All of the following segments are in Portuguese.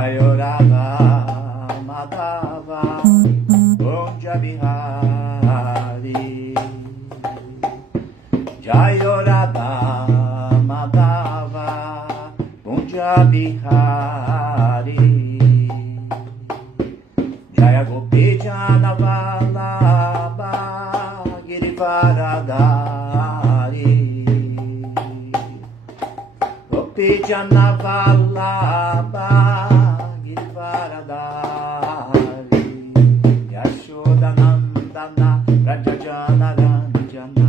Jayorada Madhava Kunja Bihari Jayorada Madhava Kunja Bihari Jaya Gopi Janavalabha Girivaradari Gopi Janavalabha Girivaradari Yashodanandana Rajajana Ranjana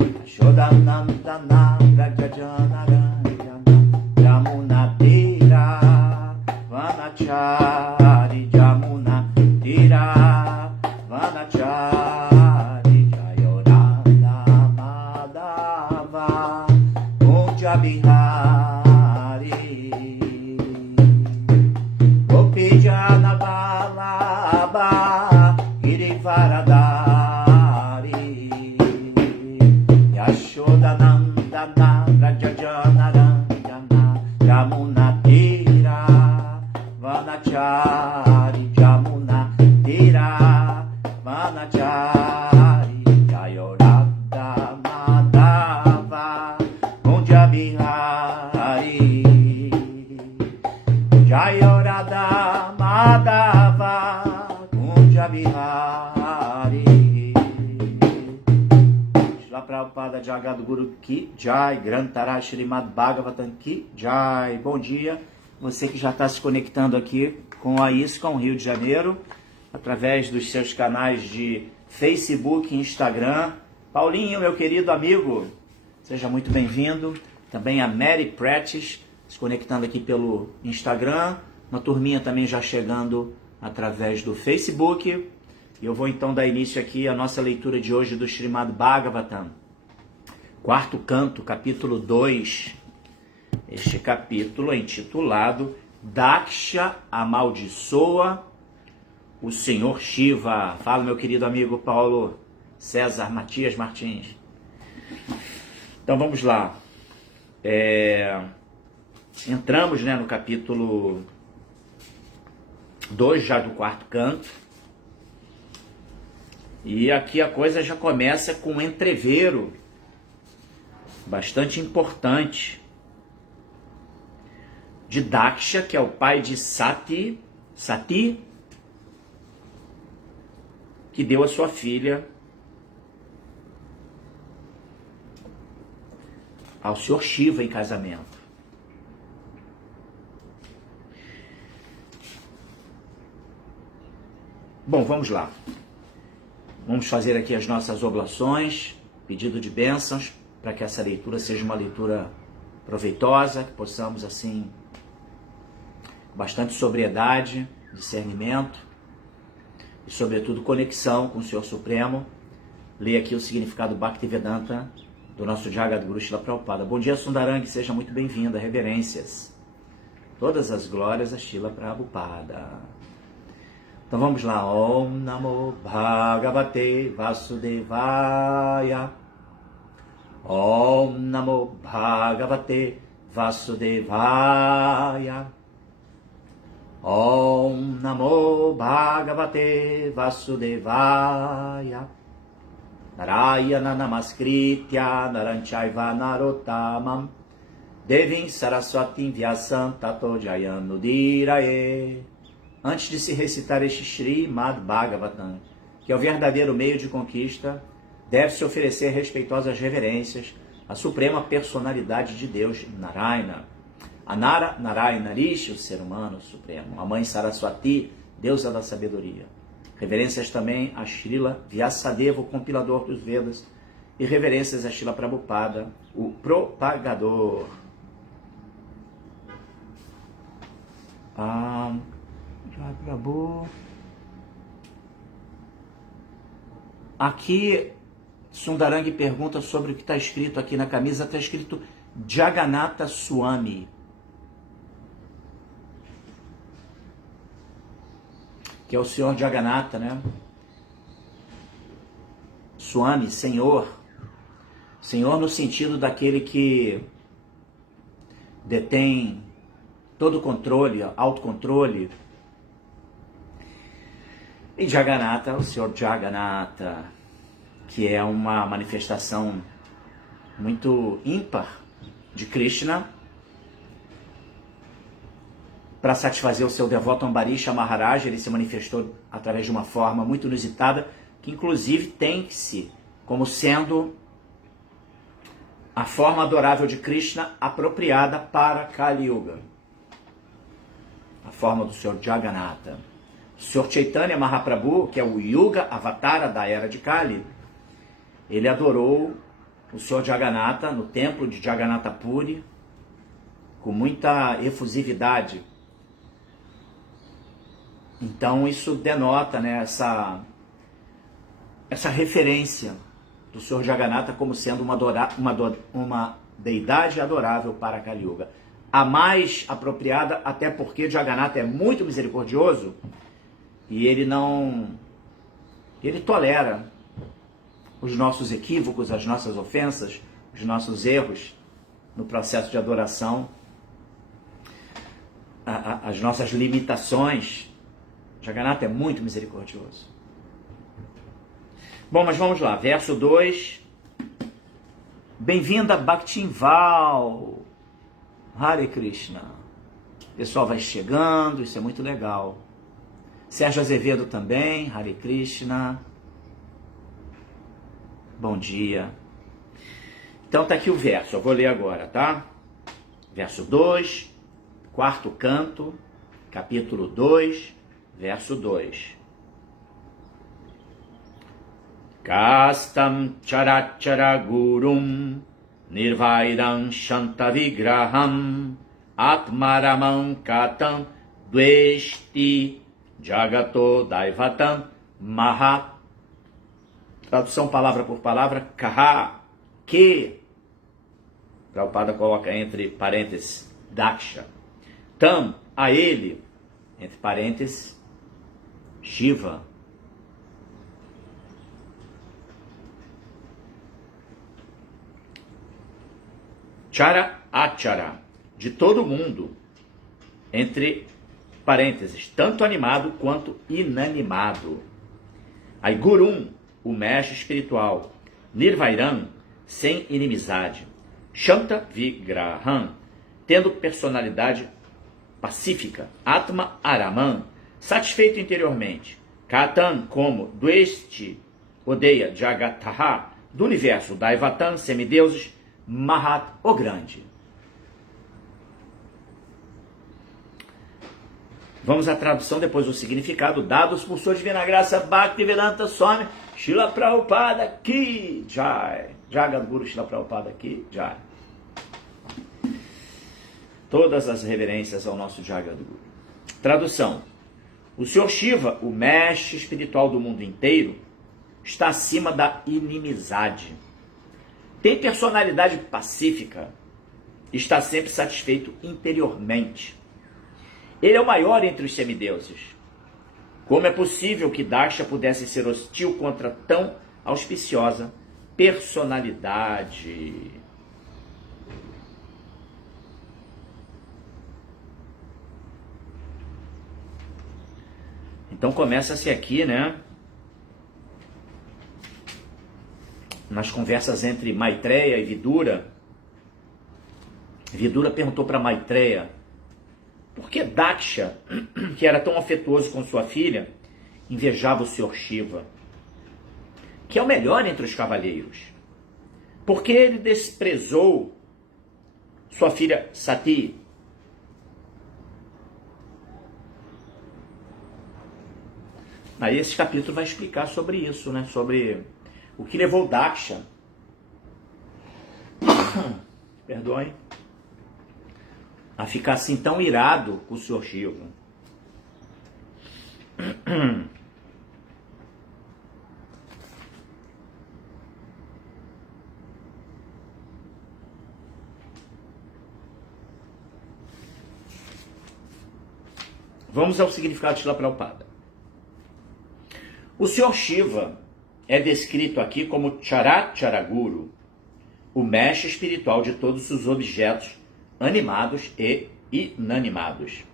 Yashodanandana Rajajana Ranjana Yamuna Tira Vanachari Jamuna Tira Vanachari Jayorada Madhava Kunja Bihari Gopi Janavalabha Girivaradari Yashodanandana Rajajana Ranjana Yamuna Tira Vanachari Jamuna Tira Vanachari Jayorada Madhava Kunja Bihari Jayorada Madhava Kunja Bihari Shila Prabhupada Jagadguru Ki Jai, Grantara Srimad Bhagavatam Ki Jai. Bom dia, você que já está se conectando aqui com a ISCOM Rio de Janeiro, através dos seus canais de Facebook e Instagram. Paulinho, meu querido amigo, seja muito bem-vindo. Também a Mary Prates, se conectando aqui pelo Instagram. Uma turminha também já chegando através do Facebook. E eu vou então dar início aqui à nossa leitura de hoje do Srimad Bhagavatam. Quarto canto, capítulo 2. Este capítulo é intitulado Daksha amaldiçoa o Senhor Shiva. Fala, meu querido amigo Paulo César Matias Martins. Então vamos lá. Entramos, no capítulo 2 já do quarto canto. E aqui a coisa já começa com um entrevero bastante importante de Daksha, que é o pai de Sati, que deu a sua filha ao Senhor Shiva em casamento. Bom, vamos lá. Vamos fazer aqui as nossas oblações, pedido de bênçãos, para que essa leitura seja uma leitura proveitosa, que possamos, assim, bastante sobriedade, discernimento e, sobretudo, conexão com o Senhor Supremo. Leia aqui o significado Bhaktivedanta do nosso Jagadguru Srila Prabhupada. Bom dia, Sundarang, seja muito bem-vinda, reverências. Todas as glórias a Srila Prabhupada. Então vamos lá. Om Namo Bhagavate Vasudevaya. Om Namo Bhagavate Vasudevaya. Om Namo Bhagavate Vasudevaya. Narayana Namaskritya Naranchaiva Narottamam Devim Saraswatim Vyasam Tato Jayanudiraye. Antes de se recitar este Srimad Bhagavatam, que é o verdadeiro meio de conquista, deve-se oferecer respeitosas reverências à suprema personalidade de Deus, Narayana. A Narayana Rishi, o ser humano supremo. A mãe Saraswati, deusa da sabedoria. Reverências também a Srila Vyasadeva, o compilador dos Vedas. E reverências a Srila Prabhupada, o propagador. Aqui, Sundarang pergunta sobre o que está escrito aqui na camisa. Está escrito Jagannatha Swami, que é o Senhor Jagannatha, né? Swami, Senhor. Senhor no sentido daquele que detém todo controle, autocontrole. E Jagannatha, o Senhor Jagannatha, que é uma manifestação muito ímpar de Krishna, para satisfazer o seu devoto Ambarisha Maharaj, ele se manifestou através de uma forma muito inusitada, que inclusive tem-se como sendo a forma adorável de Krishna apropriada para Kali Yuga. A forma do Senhor Jagannatha. O Senhor Chaitanya Mahaprabhu, que é o Yuga Avatara da era de Kali, ele adorou o Senhor Jagannatha no templo de Jagannatha Puri com muita efusividade. Então isso denota, né, essa referência do Senhor Jagannatha como sendo uma deidade adorável para Kali Yuga. A mais apropriada, até porque Jagannatha é muito misericordioso e ele tolera os nossos equívocos, as nossas ofensas, os nossos erros no processo de adoração, as nossas limitações. Jagannatha é muito misericordioso. Bom, mas vamos lá, verso 2. Bem-vinda Bhaktinval. Hare Krishna. O pessoal vai chegando, isso é muito legal. Sérgio Azevedo também, Hare Krishna. Bom dia. Então tá aqui o verso, eu vou ler agora, tá? Verso 2, quarto canto, capítulo 2, verso 2. Kastam charachara gurum nirvairam shantavigraham atmaramam katam dveshti jagato daivatam maha. Tradução palavra por palavra, kaha, que, Prabhupada coloca entre parênteses, daksha, tam, a ele, entre parênteses, Shiva. Chara achara, de todo mundo, entre parênteses, tanto animado quanto inanimado. Aí Gurum, o mestre espiritual. Nirvairam, sem inimizade. Shanta Vigraham, tendo personalidade pacífica. Atma Araman, satisfeito interiormente. Katan, como Dveshti, odeia Jagataha, do universo. Daivatan, semideuses. Mahat, o grande. Vamos à tradução, depois o significado, dados por sua divina graça, Bhaktivedanta Swami Srila Prabhupada Ki Jai. Jagadguru Srila Prabhupada Ki Jai. Todas as reverências ao nosso Jagadguru. Tradução. O Senhor Shiva, o mestre espiritual do mundo inteiro, está acima da inimizade. Tem personalidade pacífica. Está sempre satisfeito interiormente. Ele é o maior entre os semideuses. Como é possível que Daksha pudesse ser hostil contra tão auspiciosa personalidade? Então começa-se aqui, né? Nas conversas entre Maitreya e Vidura. Vidura perguntou para Maitreya: por que Daksha, que era tão afetuoso com sua filha, invejava o Senhor Shiva, que é o melhor entre os cavalheiros? Por que ele desprezou sua filha Sati? Aí esse capítulo vai explicar sobre isso, né? Sobre o que levou Daksha, perdoem, a ficar assim tão irado com o Senhor Shiva. Vamos ao significado de Srila Prabhupada. O Senhor Shiva é descrito aqui como Charachara Guru, o mestre espiritual de todos os objetos animados e inanimados.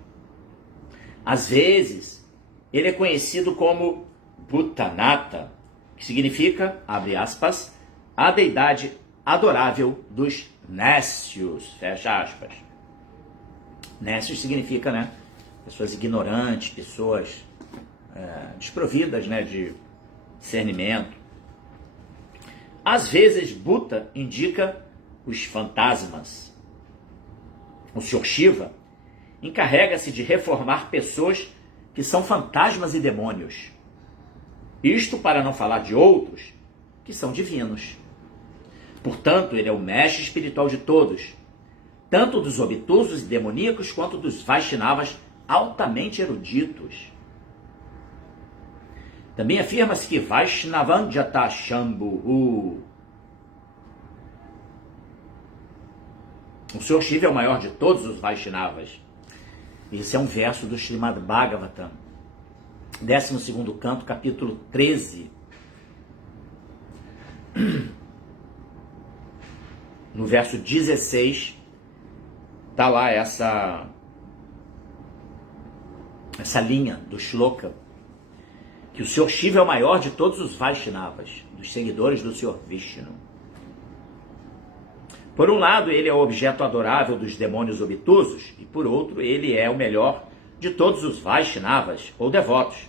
Às vezes, ele é conhecido como Bhutanata, que significa, abre aspas, a deidade adorável dos nécios, fecha aspas. Nécios significa, né, pessoas ignorantes, pessoas desprovidas, né, de discernimento. Às vezes, Bhuta indica os fantasmas. O Sr. Shiva encarrega-se de reformar pessoas que são fantasmas e demônios. Isto para não falar de outros que são divinos. Portanto, ele é o mestre espiritual de todos, tanto dos obtusos e demoníacos quanto dos Vaishnavas altamente eruditos. Também afirma-se que Vaishnavanjata Shambhu. O Sr. Shiva é o maior de todos os Vaishnavas. Esse é um verso do Srimad Bhagavatam, 12º canto, capítulo 13. No verso 16, está lá essa linha do shloka, que o Sr. Shiva é o maior de todos os Vaishnavas, dos seguidores do Sr. Vishnu. Por um lado, ele é o objeto adorável dos demônios obtusos, e por outro, ele é o melhor de todos os Vaishnavas, ou devotos.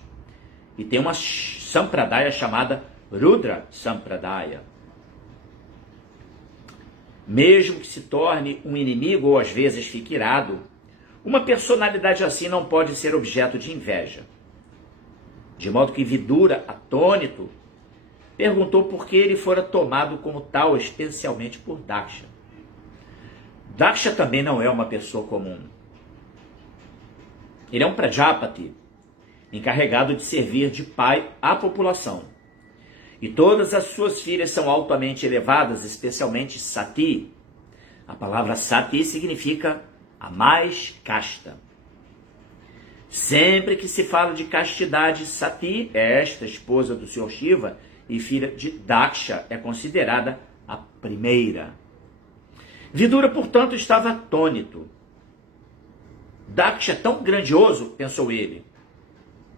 E tem uma Sampradaya chamada Rudra Sampradaya. Mesmo que se torne um inimigo ou às vezes fique irado, uma personalidade assim não pode ser objeto de inveja. De modo que Vidura, atônito, perguntou por que ele fora tomado como tal, especialmente por Daksha. Daksha também não é uma pessoa comum. Ele é um Prajapati, encarregado de servir de pai à população. E todas as suas filhas são altamente elevadas, especialmente Sati. A palavra Sati significa a mais casta. Sempre que se fala de castidade, Sati, esta esposa do Sr. Shiva e filha de Daksha, é considerada a primeira. Vidura, portanto, estava atônito. Daksha é tão grandioso, pensou ele,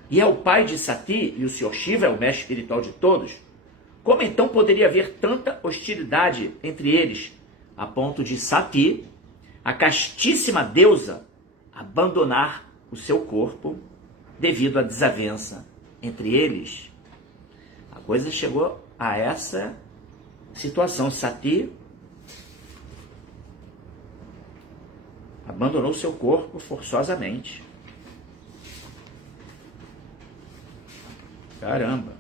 e é o pai de Sati, e o Sr. Shiva é o mestre espiritual de todos. Como então poderia haver tanta hostilidade entre eles, a ponto de Sati, a castíssima deusa, abandonar o seu corpo devido à desavença entre eles? A coisa chegou a essa situação. Sati abandonou seu corpo forçosamente. Caramba!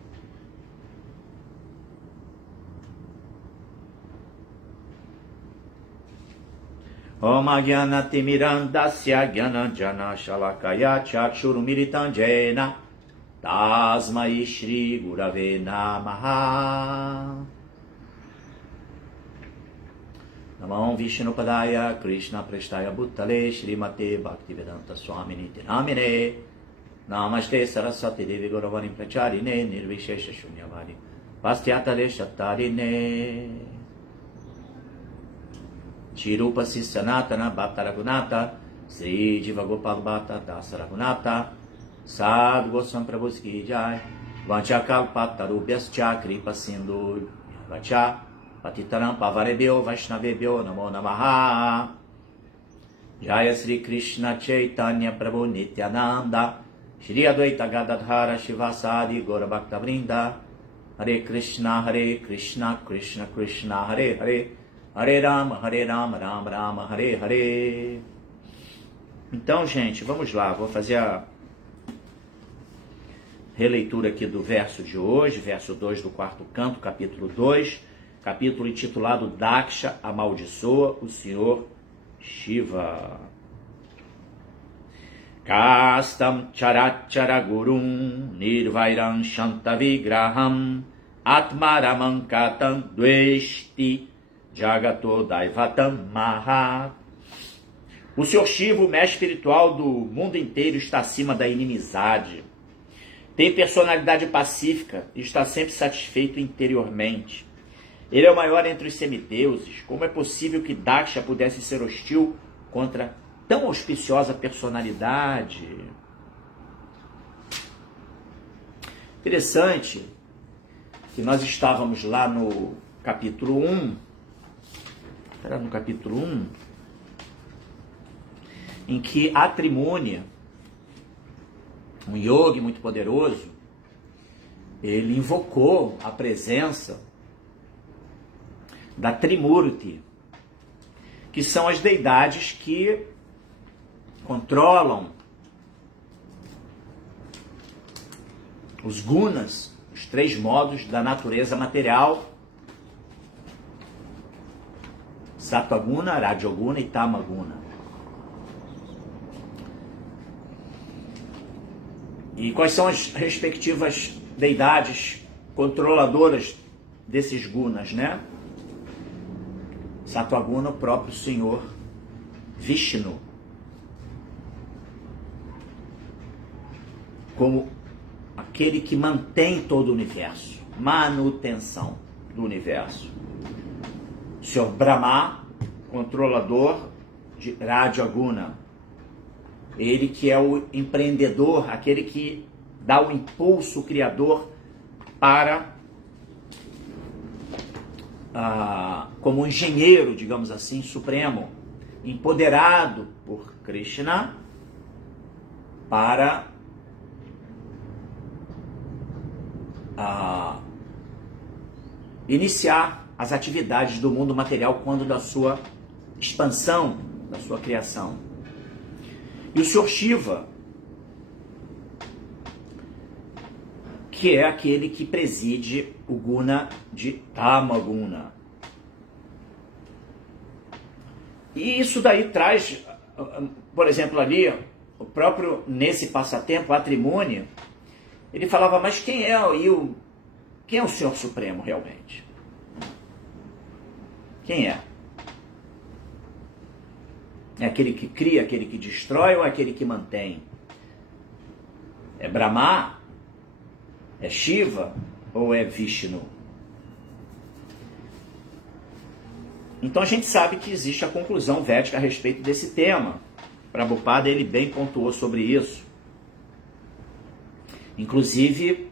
Om Agyanatimirandasya Gyananjana Shalakaya Chakshurumiritanjena Tasmai Shri Gurave Namaha. Namam Vishnupadaya Krishna Prestaya Bhuttale Srimate Bhaktivedanta Swamini Namine Namaste Saraswati Devi Gauravani Pracharine Nirvishesha Shunyavadi Pastyatale Shattarine Chirupasi Sanatana Bhatta Raghunata Sri Jiva Gopal Bhatta Dasa Raghunata Sadhu Goswam Prabhu Ki Jai Vanchakalpata Rubhyascha Kripa Sindhu Vacha Patitaram Pavarebhyo Vaishnavebhyo Namo Namaha. Jaya Sri Krishna Chaitanya Prabhu Nityananda Shri Advaita Gadadhara Shivasadi Gaura Bhakta Vrinda. Hare Krishna Krishna Krishna Hare Hare Hare Rama Rama Rama Hare Hare. Então, gente, vamos lá, vou fazer a releitura aqui do verso de hoje, verso 2 do 4º canto, capítulo 2, capítulo intitulado Daksha amaldiçoa o Senhor Shiva. Kastam charachara gurum nirvairam shantavigraham atmaramankatam dveshti jagato daivatam maha. O Senhor Shiva, o mestre espiritual do mundo inteiro, está acima da inimizade. Tem personalidade pacífica e está sempre satisfeito interiormente. Ele é o maior entre os semideuses. Como é possível que Daksha pudesse ser hostil contra tão auspiciosa personalidade. Interessante que nós estávamos lá no capítulo 1, era no capítulo 1, em que a Trimuni, um yogi muito poderoso, ele invocou a presença da Trimurti, que são as deidades que controlam os gunas, os 3 modos da natureza material: Sattva-guna, Rajoguna e Tamaguna. E quais são as respectivas deidades controladoras desses gunas, né? Sattva-guna, o próprio Senhor Vishnu, como aquele que mantém todo o universo, manutenção do universo. O Senhor Brahma, controlador de Rajoguna, ele que é o empreendedor, aquele que dá o impulso criador para, como um engenheiro, digamos assim, supremo, empoderado por Krishna para iniciar as atividades do mundo material quando da sua expansão, da sua criação. E o Senhor Shiva, que é aquele que preside o guna de Tamaguna. E isso daí traz, por exemplo, ali, o próprio, nesse passatempo, a Trimuni, ele falava, mas quem é o Senhor Supremo realmente? Quem é? É aquele que cria, aquele que destrói ou é aquele que mantém? É Brahma? É Shiva? Ou é Vishnu? Então a gente sabe que existe a conclusão védica a respeito desse tema. Prabhupada, ele bem pontuou sobre isso. Inclusive,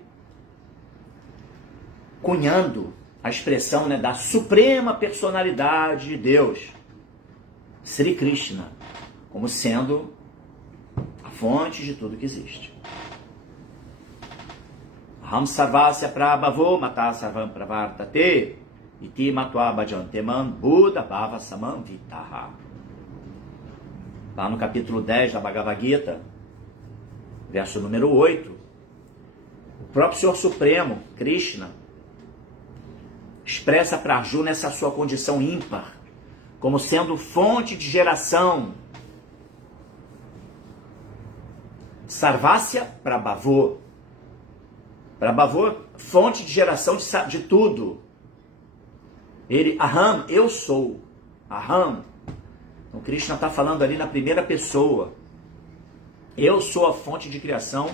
cunhando a expressão, né, da suprema personalidade de Deus, Sri Krishna, como sendo a fonte de tudo que existe. Aham sarvasya prabhavo mata sarvam pravartate iti matva bhajantemam buddha bhava samam vitaha. Lá no capítulo 10 da Bhagavad Gita, verso número 8, o próprio Senhor Supremo, Krishna, expressa para Arjuna essa sua condição ímpar, como sendo fonte de geração. Sarvasya Prabhavo. Prabhavo, fonte de geração de tudo. Ele, Aham, eu sou. Aham. Então Krishna está falando ali na primeira pessoa. Eu sou a fonte de criação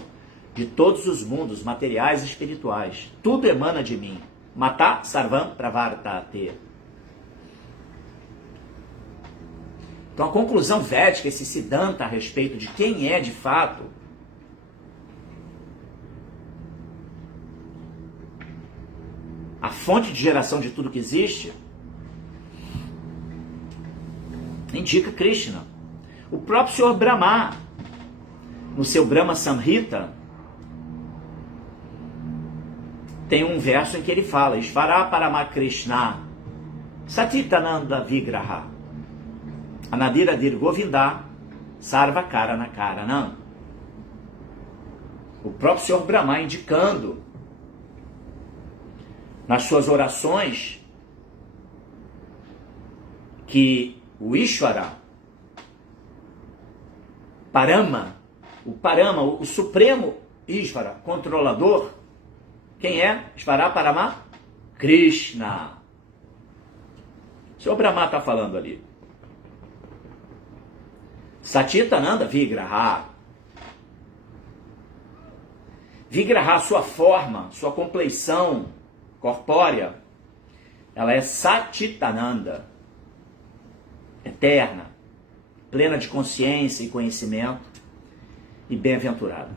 de todos os mundos, materiais e espirituais. Tudo emana de mim. Mata sarvam pravartate. Então a conclusão védica, esse Siddhanta a respeito de quem é de fato a fonte de geração de tudo que existe, indica Krishna. O próprio Senhor Brahma, no seu Brahma Samhita, tem um verso em que ele fala, Ishvara Parama Krishna Satitananda Vigraha Anadira Dir Govinda Sarva Karana Karanam. O próprio Senhor Brahma indicando nas suas orações que o Ishvara, Parama, o supremo Ishvara, controlador, quem é? Ishvara Parama? Krishna. O Senhor Brahma está falando ali. Satitananda Vigraha. Vigraha, sua forma, sua compleição corpórea, ela é Satitananda, eterna. plena de consciência e conhecimento, e bem-aventurada.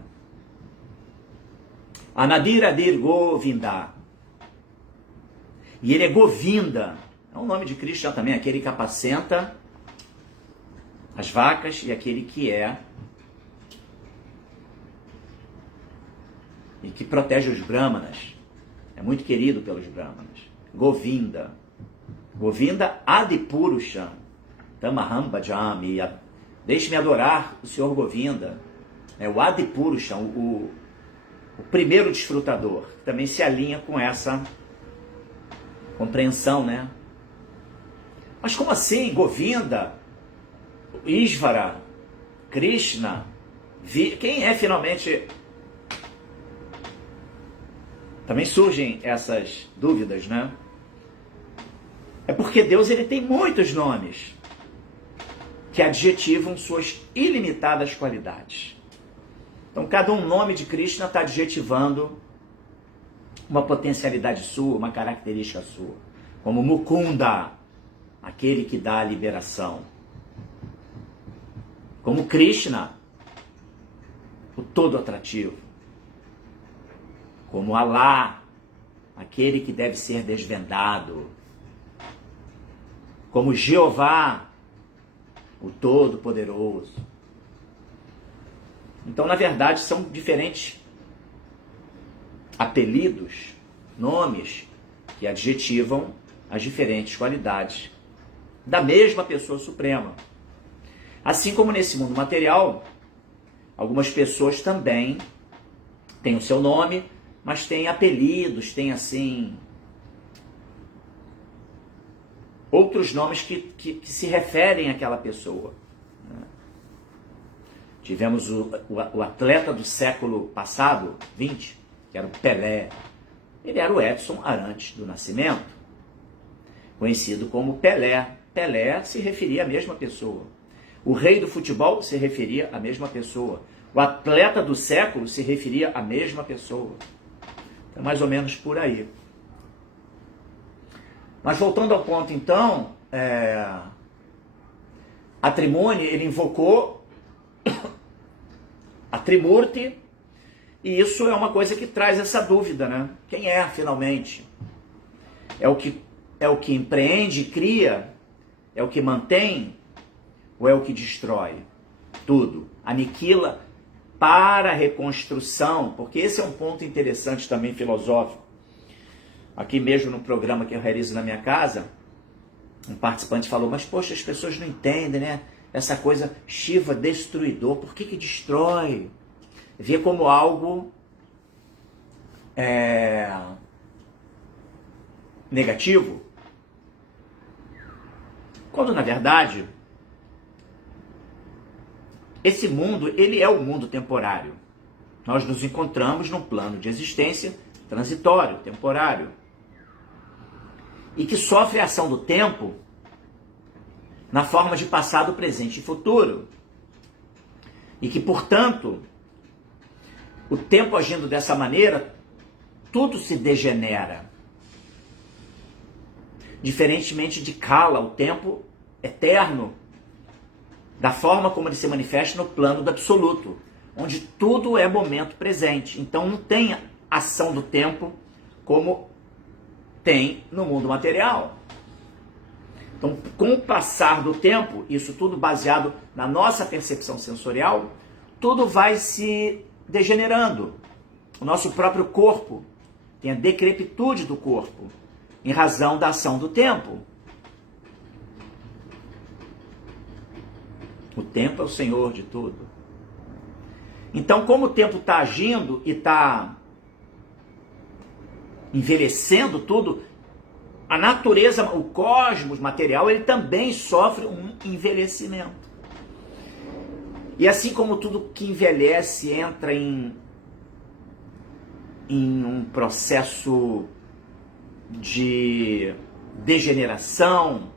Anadir Adir Govinda. E ele é Govinda. É o nome de Krishna também, aquele que apacenta as vacas e aquele que e que protege os brahmanas. É muito querido pelos brahmanas. Govinda. Govinda Adipurusha. Tamaham Bhajami. Deixe-me adorar o Senhor Govinda. É o Adipurusha, o primeiro desfrutador. Que também se alinha com essa compreensão, né? Mas como assim? Govinda, Ishvara, Krishna, quem é finalmente? Também surgem essas dúvidas, né? É porque Deus ele tem muitos nomes que adjetivam suas ilimitadas qualidades. Então cada um nome de Krishna está adjetivando uma potencialidade sua, uma característica sua. Como Mukunda, aquele que dá a liberação. Como Krishna, o todo atrativo. Como Allah, aquele que deve ser desvendado. Como Jeová, o todo-poderoso. Então, na verdade, são diferentes apelidos, nomes que adjetivam as diferentes qualidades da mesma pessoa suprema. Assim como nesse mundo material, algumas pessoas também têm o seu nome, mas têm apelidos, têm assim outros nomes que se referem àquela pessoa. Tivemos o atleta do século passado, 20, que era o Pelé. Ele era o Edson Arantes do Nascimento, conhecido como Pelé. Pelé se referia à mesma pessoa. O rei do futebol se referia à mesma pessoa. O atleta do século se referia à mesma pessoa. É mais ou menos por aí. Mas voltando ao ponto, então, a Trimurti, ele invocou a Trimurti, e isso é uma coisa que traz essa dúvida, né? Quem é, finalmente? É o que empreende, cria? É o que mantém? Ou é o que destrói? Tudo. Aniquila para a reconstrução, porque esse é um ponto interessante também filosófico. Aqui mesmo no programa que eu realizo na minha casa, um participante falou, mas poxa, as pessoas não entendem, né? Essa coisa Shiva destruidor, por que destrói? Vê como algo negativo. Quando, na verdade, esse mundo, ele é um mundo temporário. Nós nos encontramos num plano de existência transitório, temporário. E que sofre a ação do tempo na forma de passado, presente e futuro. E que, portanto, o tempo agindo dessa maneira, tudo se degenera. Diferentemente de Kala, o tempo eterno, da forma como ele se manifesta no plano do absoluto, onde tudo é momento presente. Então não tem ação do tempo como tem no mundo material. Então, com o passar do tempo, isso tudo baseado na nossa percepção sensorial, tudo vai se degenerando. O nosso próprio corpo tem a decrepitude do corpo, em razão da ação do tempo. O tempo é o senhor de tudo. Então, como o tempo está agindo e está envelhecendo tudo, a natureza, o cosmos material, ele também sofre um envelhecimento. E assim como tudo que envelhece entra em um processo de degeneração,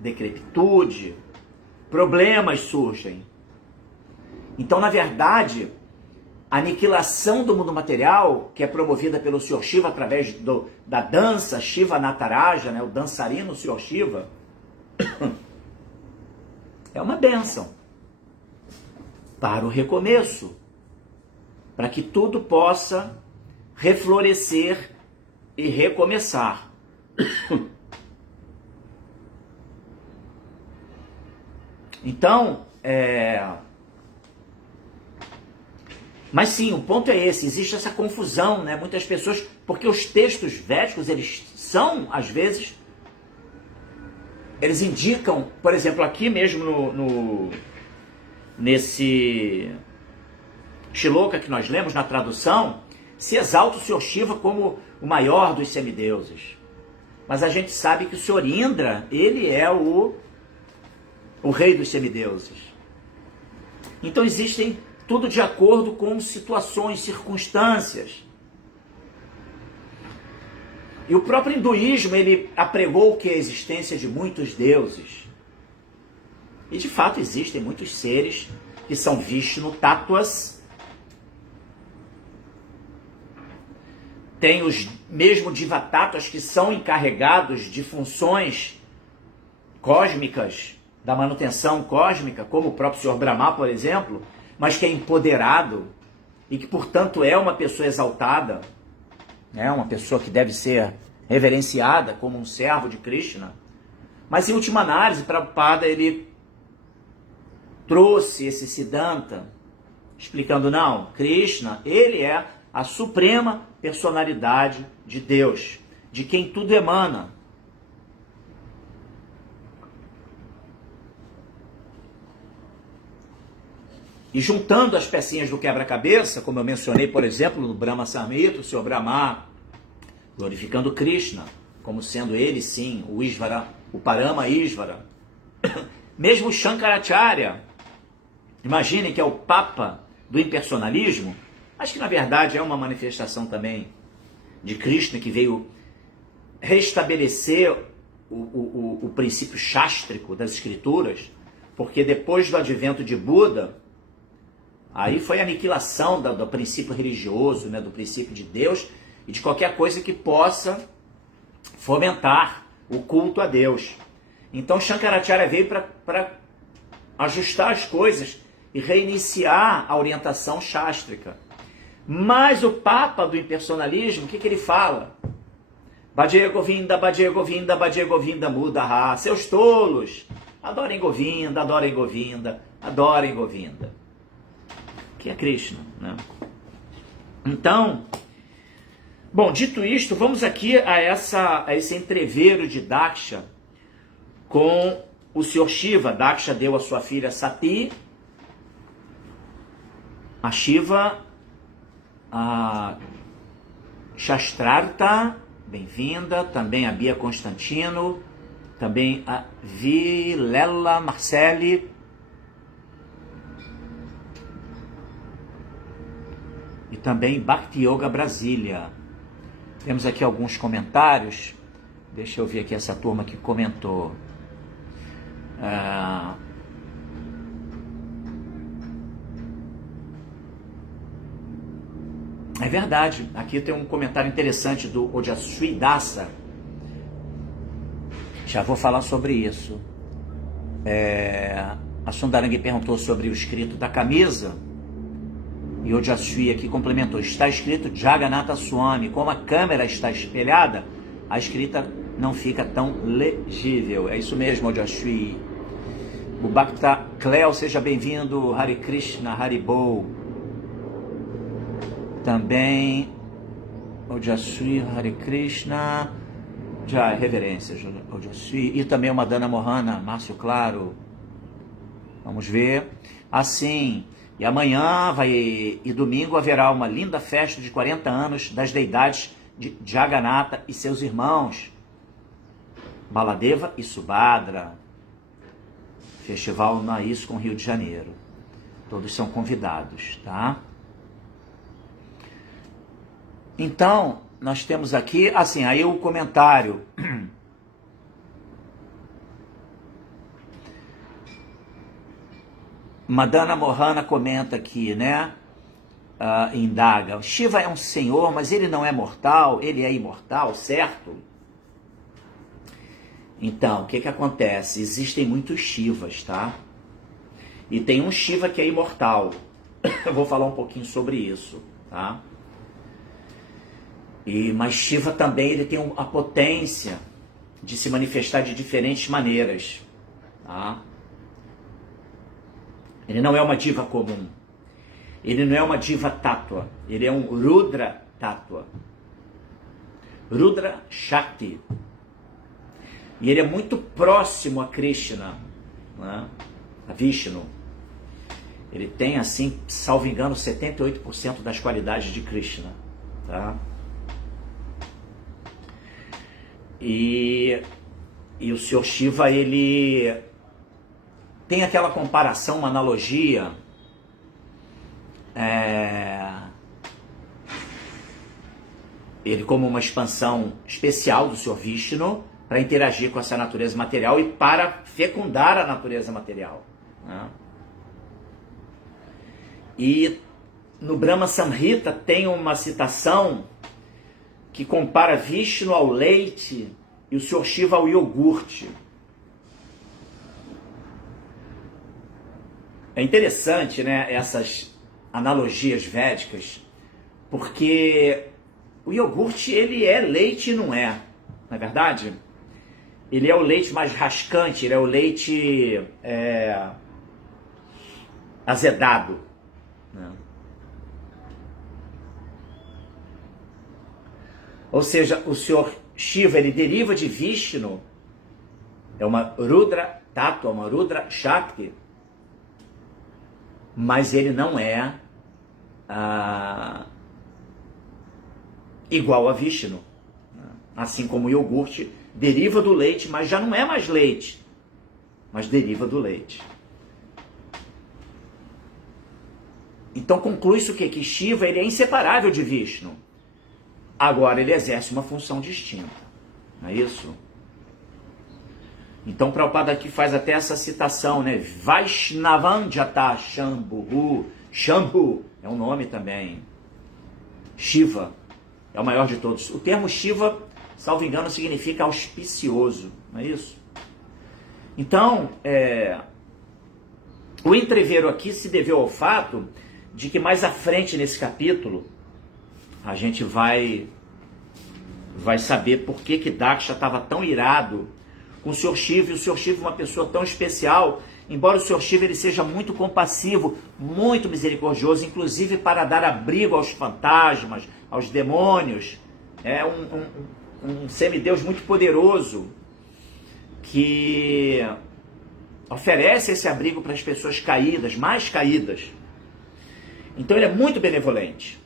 decrepitude, problemas surgem. Então, na verdade, a aniquilação do mundo material, que é promovida pelo Sr. Shiva através da dança Shiva Nataraja, né, o dançarino Sr. Shiva, é uma bênção para o recomeço, para que tudo possa reflorescer e recomeçar. Então, mas sim, o ponto é esse, existe essa confusão, né? Muitas pessoas, porque os textos védicos, eles são, às vezes, eles indicam, por exemplo, aqui mesmo nesse Shloka que nós lemos na tradução, se exalta o Senhor Shiva como o maior dos semideuses. Mas a gente sabe que o Senhor Indra, ele é o rei dos semideuses. Então existem tudo de acordo com situações, circunstâncias. E o próprio hinduísmo, ele apregou que a existência de muitos deuses. E de fato existem muitos seres que são Vishnu Tattvas. Tem os mesmo Divatattvas que são encarregados de funções cósmicas, da manutenção cósmica, como o próprio Senhor Brahma, por exemplo, mas que é empoderado e que, portanto, é uma pessoa exaltada, é uma pessoa que deve ser reverenciada como um servo de Krishna. Mas, em última análise, Prabhupada, ele trouxe esse Siddhanta, explicando, não, Krishna, ele é a suprema personalidade de Deus, de quem tudo emana. E juntando as pecinhas do quebra-cabeça, como eu mencionei, por exemplo, no Brahma Samhita, o Senhor Brahma glorificando Krishna, como sendo ele, sim, o Ishvara, o Parama Ishvara. Mesmo Shankaracharya, imaginem que é o Papa do impersonalismo, mas que na verdade é uma manifestação também de Krishna, que veio restabelecer o princípio chástrico das escrituras, porque depois do advento de Buda, aí foi a aniquilação do princípio religioso, né, do princípio de Deus e de qualquer coisa que possa fomentar o culto a Deus. Então Shankaracharya veio para ajustar as coisas e reiniciar a orientação chástrica. Mas o Papa do impersonalismo, o que ele fala? Bhaje Govinda, Bhaje Govinda, Bhaje Govinda Mudaha. Seus tolos, adorem Govinda, adorem Govinda, adorem Govinda. Que é Krishna, né? Então, bom, dito isto, vamos aqui a esse entreveiro de Daksha com o Senhor Shiva. Daksha deu a sua filha Sati, a Shiva, a Shastrartha, bem-vinda, também a Bia Constantino, também a Vilela Marcelli, e também Bhakti Yoga Brasília. Temos aqui alguns comentários. Deixa eu ver aqui essa turma que comentou. É verdade, aqui tem um comentário interessante do Ojaswi Dasa. Já vou falar sobre isso. A Sundarangi perguntou sobre o escrito da camisa. E o Ojaswi aqui complementou, está escrito Jagannatha Swami, como a câmera está espelhada, a escrita não fica tão legível. É isso mesmo, Ojaswi. O Bhakta Cleo, seja bem-vindo, Hare Krishna, Haribol. Também, Ojaswi, Hare Krishna, já reverências, Ojaswi. E também uma Dana Mohana, Márcio Claro. Vamos ver. Assim... E amanhã e domingo haverá uma linda festa de 40 anos das deidades de Jagannatha e seus irmãos, Baladeva e Subhadra. Festival na ISKCON Rio de Janeiro. Todos são convidados, tá? Então, nós temos aqui, assim, aí o comentário... Madana Mohana comenta aqui, né? Indaga. Shiva é um senhor, mas ele não é mortal, ele é imortal, certo? Então, o que acontece? Existem muitos Shivas, tá? E tem um Shiva que é imortal. Eu vou falar um pouquinho sobre isso, tá? Mas Shiva também ele tem a potência de se manifestar de diferentes maneiras, tá? Ele não é uma diva comum. Ele não é uma diva tátua. Ele é um Rudra tátua. Rudra Shakti. E ele é muito próximo a Krishna, né? A Vishnu. Ele tem, assim, salvo engano, 78% das qualidades de Krishna, tá? E o Sr. Shiva, ele tem aquela comparação, uma analogia, ele como uma expansão especial do Sr. Vishnu para interagir com essa natureza material e para fecundar a natureza material, né? E no Brahma Samhita tem uma citação que compara Vishnu ao leite e o Sr. Shiva ao iogurte. É interessante, né, essas analogias védicas, porque o iogurte ele é leite e não é verdade? Ele é o leite mais rascante, ele é o leite azedado, né? Ou seja, o Sr. Shiva, ele deriva de Vishnu, é uma Rudra Tattva, uma Rudra Shakti, mas ele não é igual a Vishnu. Assim como o iogurte deriva do leite, mas já não é mais leite, mas deriva do leite. Então conclui-se o quê? Que Shiva ele é inseparável de Vishnu. Agora ele exerce uma função distinta, não é isso? Então Prabhupada aqui faz até essa citação, né? Vaishnavam Jata Shambhu. Shambhu é um nome também. Shiva é o maior de todos. O termo Shiva, salvo engano, significa auspicioso, não é isso? Então, o entreveiro aqui se deveu ao fato de que mais à frente nesse capítulo a gente vai saber por que Daksha estava tão irado com o Sr. Shiva, e o Sr. Shiva é uma pessoa tão especial, embora o Sr. Shiva ele seja muito compassivo, muito misericordioso, inclusive para dar abrigo aos fantasmas, aos demônios. É um semideus muito poderoso que oferece esse abrigo para as pessoas caídas, mais caídas. Então ele é muito benevolente.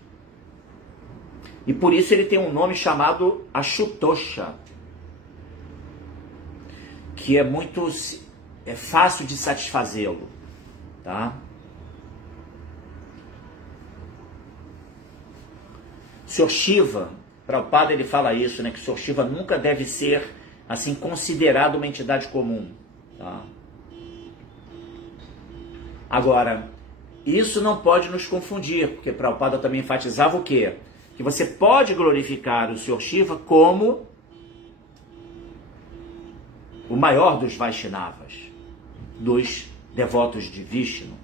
E por isso ele tem um nome chamado Ashutosha, que é fácil de satisfazê-lo, tá? Sr. Shiva, Prabhupada ele fala isso, né, que o Sr. Shiva nunca deve ser assim considerado uma entidade comum, tá? Agora, isso não pode nos confundir, porque Prabhupada também enfatizava o quê? Que você pode glorificar o Sr. Shiva como o maior dos Vaishnavas, dos devotos de Vishnu.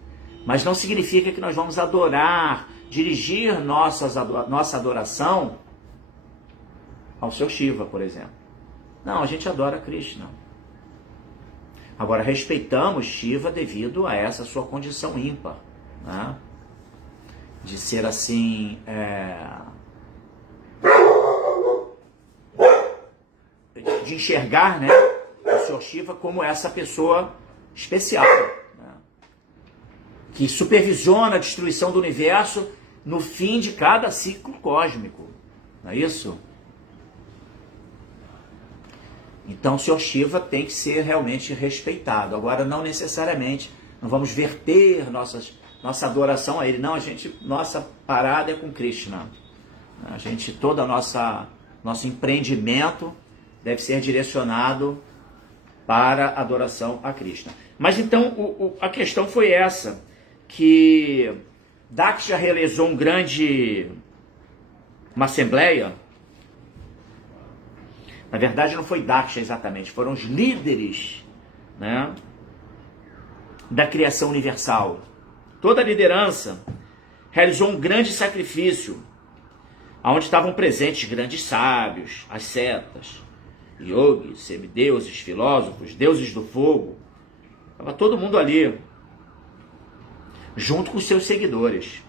Mas não significa que nós vamos adorar, dirigir nossa adoração ao Sr. Shiva, por exemplo. Não, a gente adora Krishna. Agora, respeitamos Shiva devido a essa sua condição ímpar, né? De ser assim, de enxergar, né, o Sr. Shiva como essa pessoa especial, né, que supervisiona a destruição do universo no fim de cada ciclo cósmico, não é isso? Então o Sr. Shiva tem que ser realmente respeitado. Agora, não necessariamente, não vamos verter nossa adoração a ele. Não, nossa parada é com Krishna. Todo nosso empreendimento deve ser direcionado para a adoração a Krishna. Mas então a questão foi essa, que Daksha realizou uma assembleia. Na verdade não foi Daksha exatamente, foram os líderes, né, da criação universal. Toda a liderança realizou um grande sacrifício, onde estavam presentes grandes sábios, ascetas, yogis, semideuses, filósofos, deuses do fogo. Estava todo mundo ali, junto com os seus seguidores.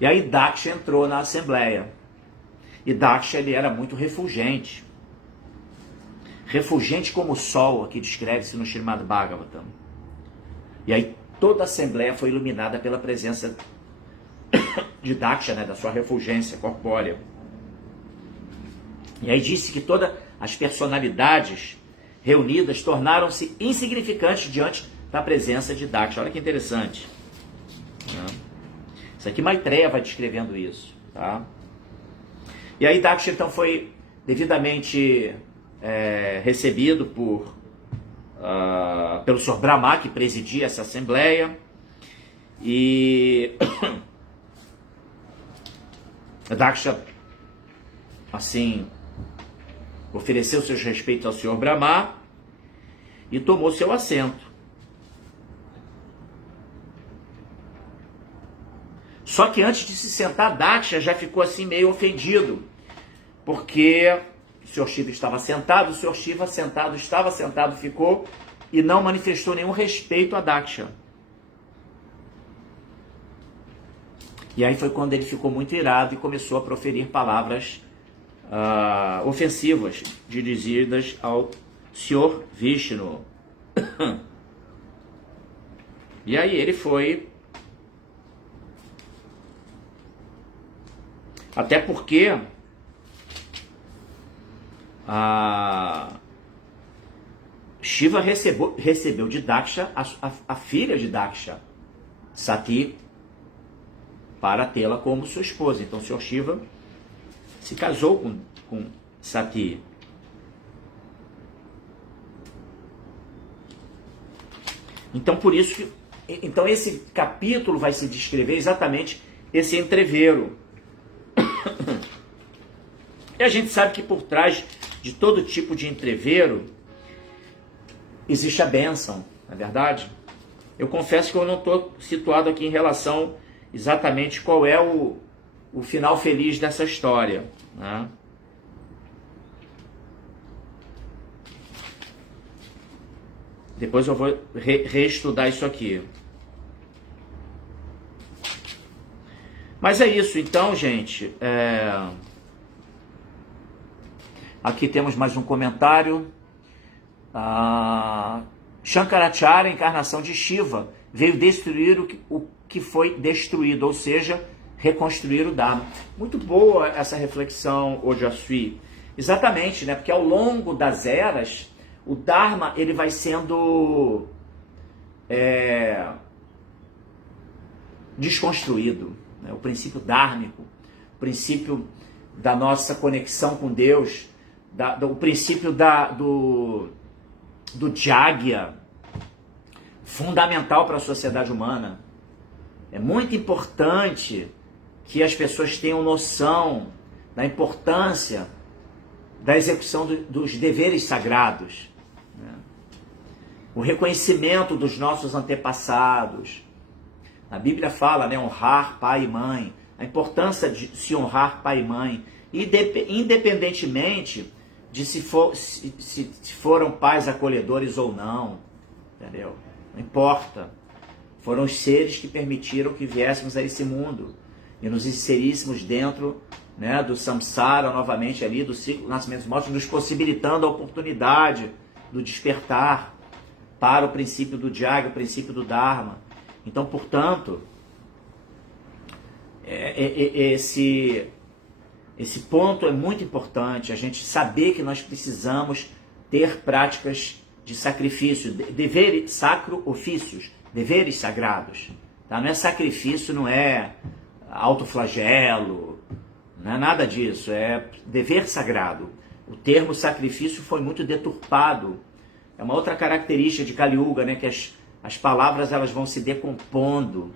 E aí Daksha entrou na assembleia. E Daksha, ele era muito refulgente. Refulgente como o sol, aqui descreve-se no Srimad Bhagavatam. E aí toda a assembleia foi iluminada pela presença de Daksha, né, da sua refulgência corpórea. E aí disse que todas as personalidades reunidas tornaram-se insignificantes diante da presença de Daksha. Olha que interessante. Isso aqui Maitreya vai descrevendo isso. Tá? E aí Daksha então foi devidamente recebido pelo Sr. Brahma, que presidia essa assembleia. E Daksha, assim, ofereceu seus respeitos ao Sr. Brahma e tomou seu assento. Só que antes de se sentar, Daksha já ficou assim meio ofendido, porque o Sr. Shiva estava sentado, o Sr. Shiva estava sentado, ficou e não manifestou nenhum respeito a Daksha. E aí foi quando ele ficou muito irado e começou a proferir palavras ofensivas dirigidas ao Sr. Vishnu. E aí ele foi... Até porque Shiva recebeu de Daksha a filha de Daksha, Sati, para tê-la como sua esposa. Então o Sr. Shiva se casou com Sati. Então por isso que, então esse capítulo vai se descrever exatamente esse entreveiro. E a gente sabe que por trás de todo tipo de entreveiro existe a bênção, não é verdade? Eu confesso que eu não estou situado aqui em relação exatamente qual é o final feliz dessa história, né? Depois eu vou reestudar isso aqui. Mas é isso, então, gente. Aqui temos mais um comentário. Shankaracharya, a encarnação de Shiva, veio destruir o que foi destruído, ou seja, reconstruir o Dharma. Muito boa essa reflexão, Ojasvi. Exatamente, né? Porque ao longo das eras, o Dharma ele vai sendo desconstruído. Né? O princípio dármico, o princípio da nossa conexão com Deus, o princípio do Jagya, fundamental para a sociedade humana. É muito importante que as pessoas tenham noção da importância da execução dos deveres sagrados, né? O reconhecimento dos nossos antepassados. A Bíblia fala, né, honrar pai e mãe, a importância de se honrar pai e mãe, independentemente de se foram pais acolhedores ou não, entendeu? Não importa. Foram os seres que permitiram que viéssemos a esse mundo e nos inseríssemos dentro, né, do samsara, novamente ali, do ciclo de nascimentos e mortes, nos possibilitando a oportunidade do despertar para o princípio do Jagya, o princípio do Dharma. Então, portanto, esse ponto é muito importante, a gente saber que nós precisamos ter práticas de sacrifício, deveres sacro ofícios, deveres sagrados. Tá? Não é sacrifício, não é autoflagelo, não é nada disso, é dever sagrado. O termo sacrifício foi muito deturpado. É uma outra característica de Kali Yuga, né? Que as palavras elas vão se decompondo,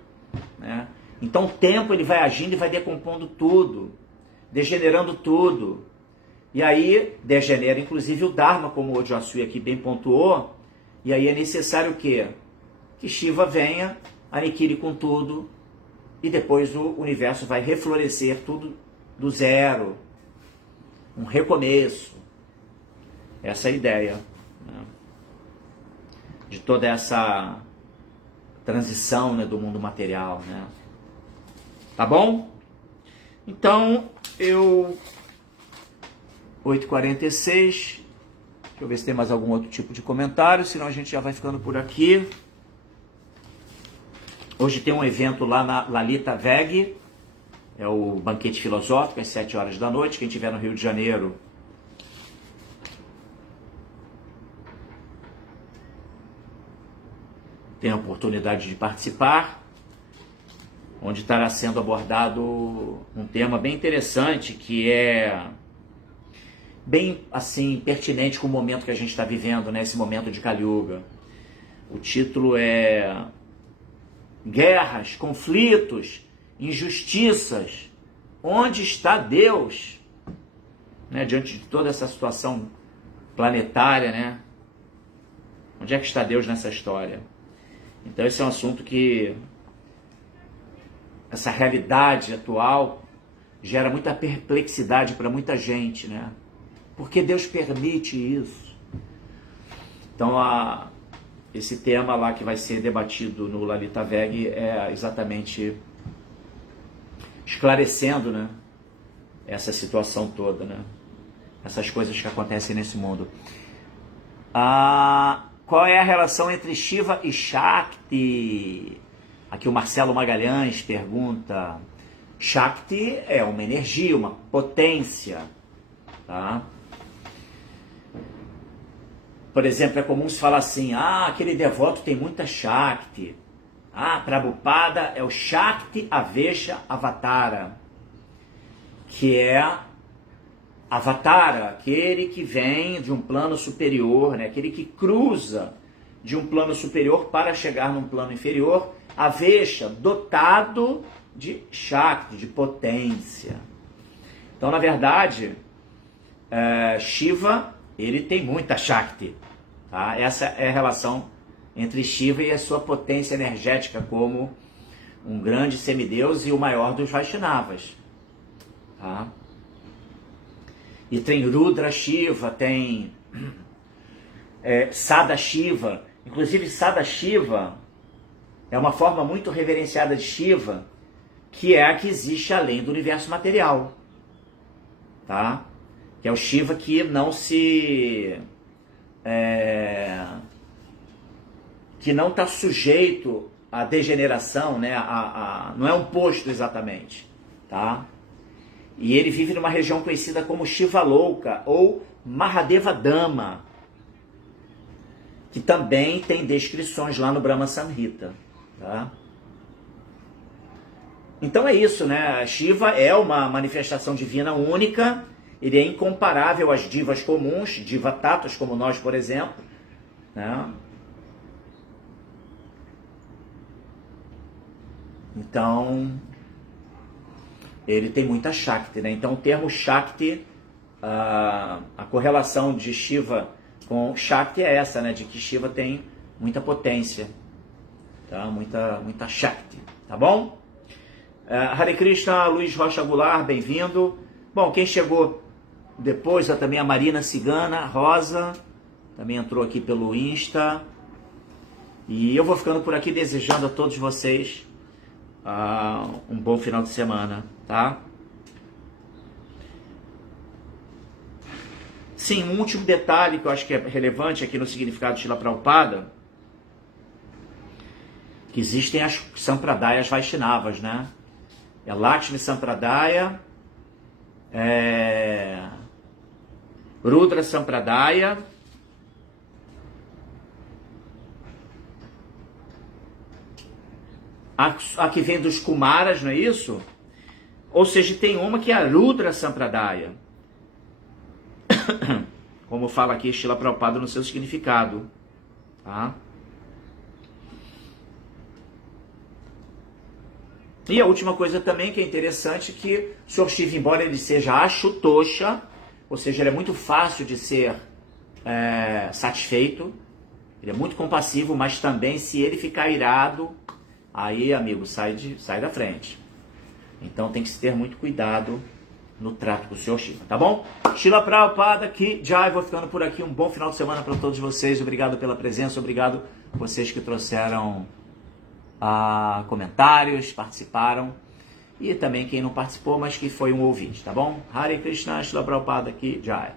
né? Então o tempo ele vai agindo e vai decompondo tudo, degenerando tudo. E aí degenera inclusive o Dharma, como o Ojasvi aqui bem pontuou. E aí é necessário o quê? que Shiva venha, aniquile com tudo, e depois o universo vai reflorescer tudo do zero, um recomeço. Essa é a ideia, né, de toda essa transição, né, do mundo material, né? Tá bom? Então, 8h46, deixa eu ver se tem mais algum outro tipo de comentário, senão a gente já vai ficando por aqui. Hoje tem um evento lá na Lalita Veg, é o banquete filosófico, às 7 horas da noite. Quem estiver no Rio de Janeiro, tem a oportunidade de participar, onde estará sendo abordado um tema bem interessante, que é bem assim pertinente com o momento que a gente está vivendo, né? Esse momento de Kali Yuga. O título é Guerras, Conflitos, Injustiças. Onde está Deus? Né? Diante de toda essa situação planetária, né? Onde é que está Deus nessa história? Então esse é um assunto que, essa realidade atual, gera muita perplexidade para muita gente, né? Por que Deus permite isso? Então, esse tema lá que vai ser debatido no Lalita Veg é exatamente esclarecendo, né, essa situação toda, né? Essas coisas que acontecem nesse mundo. Qual é a relação entre Shiva e Shakti? Aqui o Marcelo Magalhães pergunta. Shakti é uma energia, uma potência, tá? Por exemplo, é comum se falar assim, aquele devoto tem muita Shakti. Prabhupada é o Shakti Avesha Avatara, que é Avatara, aquele que vem de um plano superior, né? Aquele que cruza de um plano superior para chegar num plano inferior. Avesha, dotado de Shakti, de potência. Então, na verdade, Shiva, ele tem muita Shakti. Tá? Essa é a relação entre Shiva e a sua potência energética como um grande semideus e o maior dos Vaishnavas. Tá? E tem Rudra Shiva, tem Sada Shiva. Inclusive, Sada Shiva é uma forma muito reverenciada de Shiva, que é a que existe além do universo material. Tá? Que é o Shiva que não se... que não está sujeito à degeneração, né? Não é um posto exatamente. Tá? E ele vive numa região conhecida como Shiva Louka ou Mahadeva Dama, que também tem descrições lá no Brahma Samhita. Tá? Então é isso, né? Shiva é uma manifestação divina única, ele é incomparável às divas comuns, diva-tatas como nós, por exemplo, né? Então, ele tem muita Shakti, né? Então o termo Shakti, a correlação de Shiva com Shakti é essa, né? De que Shiva tem muita potência, tá? Muita Shakti, tá bom? Hare Krishna, Luiz Rocha Goulart, bem-vindo. Bom, quem chegou depois é também a Marina Cigana, Rosa, também entrou aqui pelo Insta. E eu vou ficando por aqui desejando a todos vocês um bom final de semana, tá? Sim, um último detalhe que eu acho que é relevante aqui no significado de Srila Prabhupada, que existem as Sampradayas Vaishnavas, né? É Lakshmi Sampradaya, Rudra Sampradaya, a que vem dos Kumaras, não é isso? Ou seja, tem uma que é a Rudra Sampradaya, como fala aqui Srila Prabhupada no seu significado, tá? E a última coisa também que é interessante, que o Sr. Shiva, embora ele seja Ashutosha, ou seja, ele é muito fácil de ser satisfeito, Ele é muito compassivo, mas também se ele ficar irado, aí, amigo, sai da frente. Então tem que se ter muito cuidado no trato com o Sr. Shiva, tá bom? Srila Prabhupada Ki Jai, vou ficando por aqui. Um bom final de semana para todos vocês. Obrigado pela presença, obrigado vocês que trouxeram comentários, participaram. E também quem não participou, mas que foi um ouvinte, tá bom? Hare Krishna, Srila Prabhupada Ki Jai.